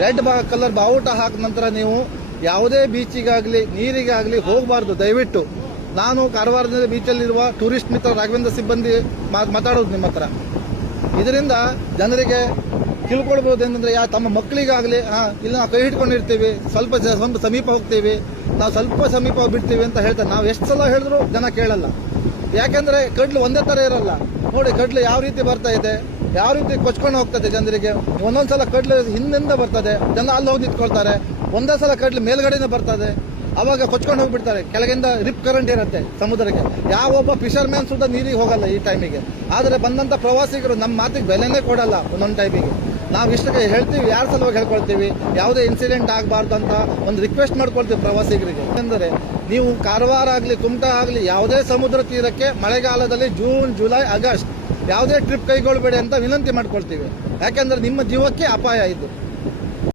Red colour ಬಾವುಟ ಹಾಕಿದ ನಂತರ ನೀವು ಯಾವುದೇ ಬೀಚಿಗಾಗಲಿ ನೀರಿಗಾಗಲಿ ಹೋಗಬಾರ್ದು ದಯವಿಟ್ಟು. ನಾನು ಕಾರವಾರದ ಬೀಚಲ್ಲಿರುವ ಟೂರಿಸ್ಟ್ ಮಿತ್ರ ರಾಘವೇಂದ್ರ ಸಿಬ್ಬಂದಿ ಮಾತಾಡೋದು ನಿಮ್ಮ ಹತ್ರ. ಇದರಿಂದ ಜನರಿಗೆ ತಿಳ್ಕೊಳ್ಬೋದು ಏನಂದ್ರೆ ತಮ್ಮ ಮಕ್ಕಳಿಗಾಗಲಿ ಇಲ್ಲಿ ನಾವು ಕೈ ಹಿಡ್ಕೊಂಡಿರ್ತೀವಿ, ಸ್ವಲ್ಪ ಸಮೀಪ ಹೋಗ್ತೀವಿ, ನಾವು ಸ್ವಲ್ಪ ಸಮೀಪ ಬಿಡ್ತೀವಿ ಅಂತ ಹೇಳ್ತಾರೆ. ನಾವು ಎಷ್ಟು ಸಲ ಹೇಳಿದ್ರು ಜನ ಕೇಳಲ್ಲ. ಯಾಕೆಂದ್ರೆ ಕಡ್ಲು ಒಂದೇ ತರ ಇರಲ್ಲ. ನೋಡಿ ಕಡ್ಲು ಯಾವ ರೀತಿ ಬರ್ತಾ ಇದೆ, ಯಾವ ರೀತಿ ಕೊಚ್ಕೊಂಡು ಹೋಗ್ತದೆ ಜನರಿಗೆ. ಒಂದೊಂದ್ಸಲ ಕಡ್ಲು ಹಿಂದಿಂದ ಬರ್ತದೆ, ಜನ ಅಲ್ಲಿ ಹೋಗಿ ನಿಂತ್ಕೊಳ್ತಾರೆ. ಒಂದೇ ಸಲ ಕಡ್ಲು ಮೇಲ್ಗಡೆನೇ ಬರ್ತದೆ, ಅವಾಗ ಕೊಚ್ಕೊಂಡು ಹೋಗ್ಬಿಡ್ತಾರೆ. ಕೆಳಗಿಂದ ರಿಪ್ ಕರೆಂಟ್ ಇರುತ್ತೆ ಸಮುದ್ರಕ್ಕೆ. ಯಾವೊಬ್ಬ ಫಿಶರ್ ಮ್ಯಾನ್ ಸುದ್ದ ನೀರಿಗೆ ಹೋಗಲ್ಲ ಈ ಟೈಮಿಗೆ. ಆದರೆ ಬಂದಂತ ಪ್ರವಾಸಿಗರು ನಮ್ಮ ಮಾತಿಗೆ ಬೆಲೆನೇ ಕೊಡಲ್ಲ. ಒಂದೊಂದು ಟೈಮಿಗೆ ನಾವು ಇಷ್ಟಕ್ಕೆ ಹೇಳ್ತೀವಿ, ಯಾರ ಸಲುವಾಗಿ ಹೇಳ್ಕೊಳ್ತೀವಿ, ಯಾವುದೇ ಇನ್ಸಿಡೆಂಟ್ ಆಗಬಾರ್ದು ಅಂತ ಒಂದು ರಿಕ್ವೆಸ್ಟ್ ಮಾಡ್ಕೊಳ್ತೀವಿ ಪ್ರವಾಸಿಗರಿಗೆ. ಯಾಕಂದರೆ ನೀವು ಕಾರವಾರ ಆಗಲಿ ಕುಮಟಾ ಆಗಲಿ ಯಾವುದೇ ಸಮುದ್ರ ತೀರಕ್ಕೆ ಮಳೆಗಾಲದಲ್ಲಿ ಜೂನ್ ಜುಲೈ ಆಗಸ್ಟ್ ಯಾವುದೇ ಟ್ರಿಪ್ ಕೈಗೊಳ್ಳಬೇಡಿ ಅಂತ ವಿನಂತಿ ಮಾಡ್ಕೊಳ್ತೀವಿ. ಯಾಕಂದ್ರೆ ನಿಮ್ಮ ಜೀವಕ್ಕೆ ಅಪಾಯ ಇದು.